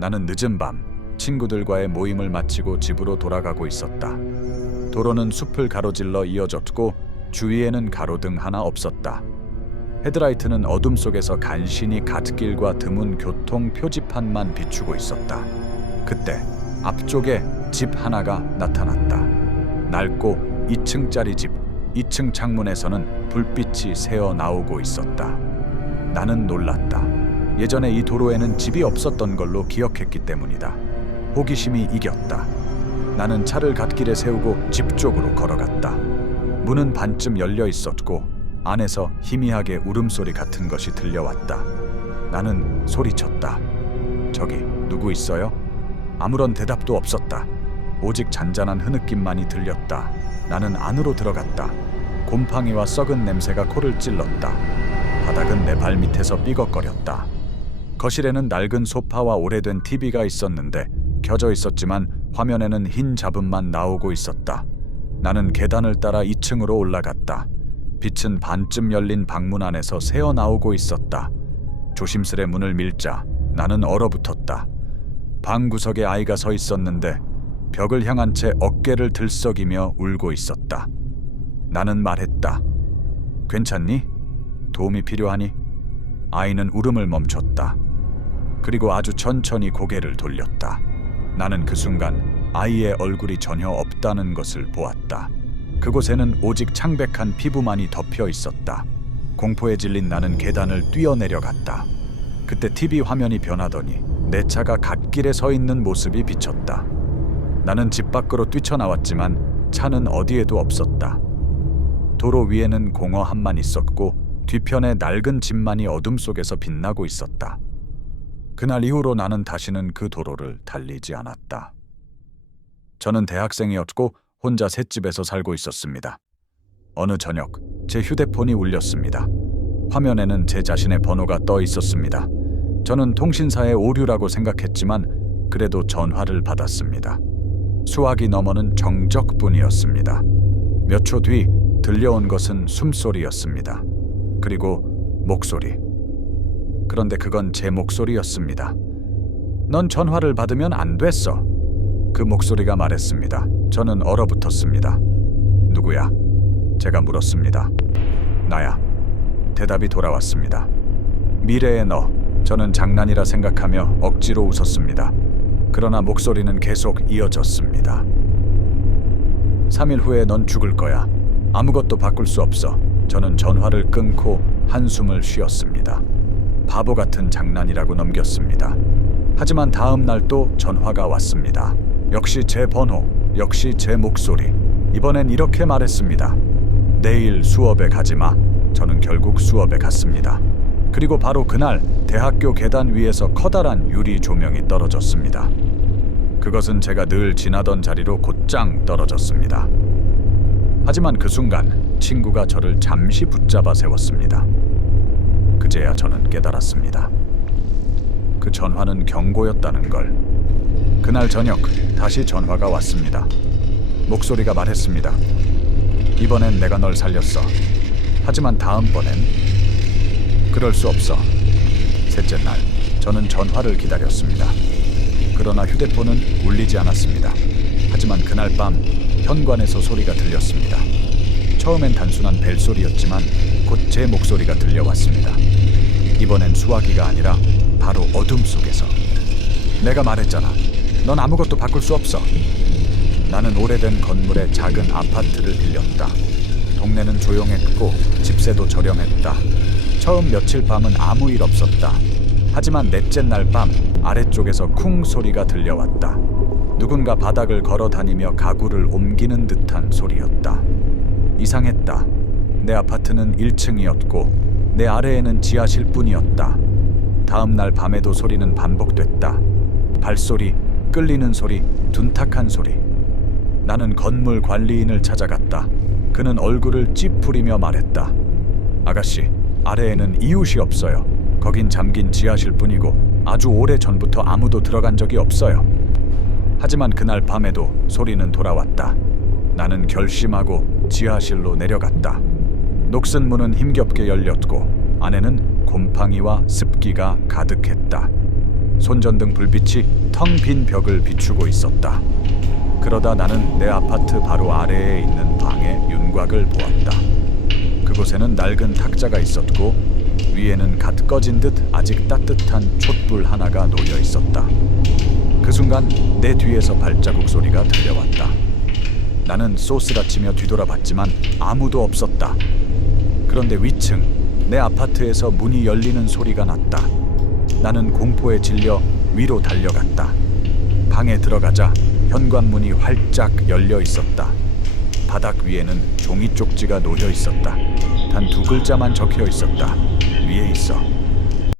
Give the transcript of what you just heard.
나는 늦은 밤 친구들과의 모임을 마치고 집으로 돌아가고 있었다. 도로는 숲을 가로질러 이어졌고 주위에는 가로등 하나 없었다. 헤드라이트는 어둠 속에서 간신히 갓길과 드문 교통 표지판만 비추고 있었다. 그때 앞쪽에 집 하나가 나타났다. 낡고 2층짜리 집, 2층 창문에서는 불빛이 새어 나오고 있었다. 나는 놀랐다. 예전에 이 도로에는 집이 없었던 걸로 기억했기 때문이다. 호기심이 이겼다. 나는 차를 갓길에 세우고 집 쪽으로 걸어갔다. 문은 반쯤 열려 있었고 안에서 희미하게 울음소리 같은 것이 들려왔다. 나는 소리쳤다. 저기 누구 있어요? 아무런 대답도 없었다. 오직 잔잔한 흐느낌만이 들렸다. 나는 안으로 들어갔다. 곰팡이와 썩은 냄새가 코를 찔렀다. 바닥은 내 발밑에서 삐걱거렸다. 거실에는 낡은 소파와 오래된 TV가 있었는데 켜져 있었지만 화면에는 흰 잡음만 나오고 있었다. 나는 계단을 따라 2층으로 올라갔다. 빛은 반쯤 열린 방문 안에서 새어 나오고 있었다. 조심스레 문을 밀자 나는 얼어붙었다. 방 구석에 아이가 서 있었는데 벽을 향한 채 어깨를 들썩이며 울고 있었다. 나는 말했다. 괜찮니? 도움이 필요하니? 아이는 울음을 멈췄다. 그리고 아주 천천히 고개를 돌렸다. 나는 그 순간 아이의 얼굴이 전혀 없다는 것을 보았다. 그곳에는 오직 창백한 피부만이 덮여 있었다. 공포에 질린 나는 계단을 뛰어내려갔다. 그때 TV 화면이 변하더니 내 차가 갓길에 서 있는 모습이 비쳤다. 나는 집 밖으로 뛰쳐나왔지만 차는 어디에도 없었다. 도로 위에는 공허 한만 있었고 뒤편에 낡은 집만이 어둠 속에서 빛나고 있었다. 그날 이후로 나는 다시는 그 도로를 달리지 않았다. 저는 대학생이었고 혼자 셋집에서 살고 있었습니다. 어느 저녁 제 휴대폰이 울렸습니다. 화면에는 제 자신의 번호가 떠 있었습니다. 저는 통신사의 오류라고 생각했지만 그래도 전화를 받았습니다. 수화기 너머는 정적뿐이었습니다. 몇 초 뒤 들려온 것은 숨소리였습니다. 그리고 목소리. 그런데 그건 제 목소리였습니다. 넌 전화를 받으면 안 됐어. 그 목소리가 말했습니다. 저는 얼어붙었습니다. 누구야? 제가 물었습니다. 나야. 대답이 돌아왔습니다. 미래의 너. 저는 장난이라 생각하며 억지로 웃었습니다. 그러나 목소리는 계속 이어졌습니다. 3일 후에 넌 죽을 거야. 아무것도 바꿀 수 없어. 저는 전화를 끊고 한숨을 쉬었습니다. 바보 같은 장난이라고 넘겼습니다. 하지만 다음 날 또 전화가 왔습니다. 역시 제 번호, 역시 제 목소리. 이번엔 이렇게 말했습니다. 내일 수업에 가지 마. 저는 결국 수업에 갔습니다. 그리고 바로 그날 대학교 계단 위에서 커다란 유리 조명이 떨어졌습니다. 그것은 제가 늘 지나던 자리로 곧장 떨어졌습니다. 하지만 그 순간 친구가 저를 잠시 붙잡아 세웠습니다. 그제야 저는 깨달았습니다. 그 전화는 경고였다는 걸. 그날 저녁 다시 전화가 왔습니다. 목소리가 말했습니다. 이번엔 내가 널 살렸어. 하지만 다음번엔 그럴 수 없어. 셋째 날 저는 전화를 기다렸습니다. 그러나 휴대폰은 울리지 않았습니다. 하지만 그날 밤 현관에서 소리가 들렸습니다. 처음엔 단순한 벨소리였지만 곧 제 목소리가 들려왔습니다. 이번엔 수화기가 아니라 바로 어둠 속에서. 내가 말했잖아. 넌 아무것도 바꿀 수 없어. 나는 오래된 건물의 작은 아파트를 빌렸다. 동네는 조용했고 집세도 저렴했다. 처음 며칠 밤은 아무 일 없었다. 하지만 넷째 날 밤 아래쪽에서 쿵 소리가 들려왔다. 누군가 바닥을 걸어 다니며 가구를 옮기는 듯한 소리였다. 이상했다. 내 아파트는 1층이었고 내 아래에는 지하실뿐이었다. 다음 날 밤에도 소리는 반복됐다. 발소리, 끌리는 소리, 둔탁한 소리. 나는 건물 관리인을 찾아갔다. 그는 얼굴을 찌푸리며 말했다. 아가씨, 아래에는 이웃이 없어요. 거긴 잠긴 지하실뿐이고 아주 오래 전부터 아무도 들어간 적이 없어요. 하지만 그날 밤에도 소리는 돌아왔다. 나는 결심하고 지하실로 내려갔다. 녹슨 문은 힘겹게 열렸고 안에는 곰팡이와 습기가 가득했다. 손전등 불빛이 텅 빈 벽을 비추고 있었다. 그러다 나는 내 아파트 바로 아래에 있는 방의 윤곽을 보았다. 그곳에는 낡은 탁자가 있었고 위에는 갓 꺼진 듯 아직 따뜻한 촛불 하나가 놓여 있었다. 그 순간 내 뒤에서 발자국 소리가 들려왔다. 나는 소스라치며 뒤돌아봤지만 아무도 없었다. 그런데 위층 내 아파트에서 문이 열리는 소리가 났다. 나는 공포에 질려 위로 달려갔다. 방에 들어가자 현관문이 활짝 열려 있었다. 바닥 위에는 종이 쪽지가 놓여 있었다. 단 2글자만 적혀 있었다. 위에 있어.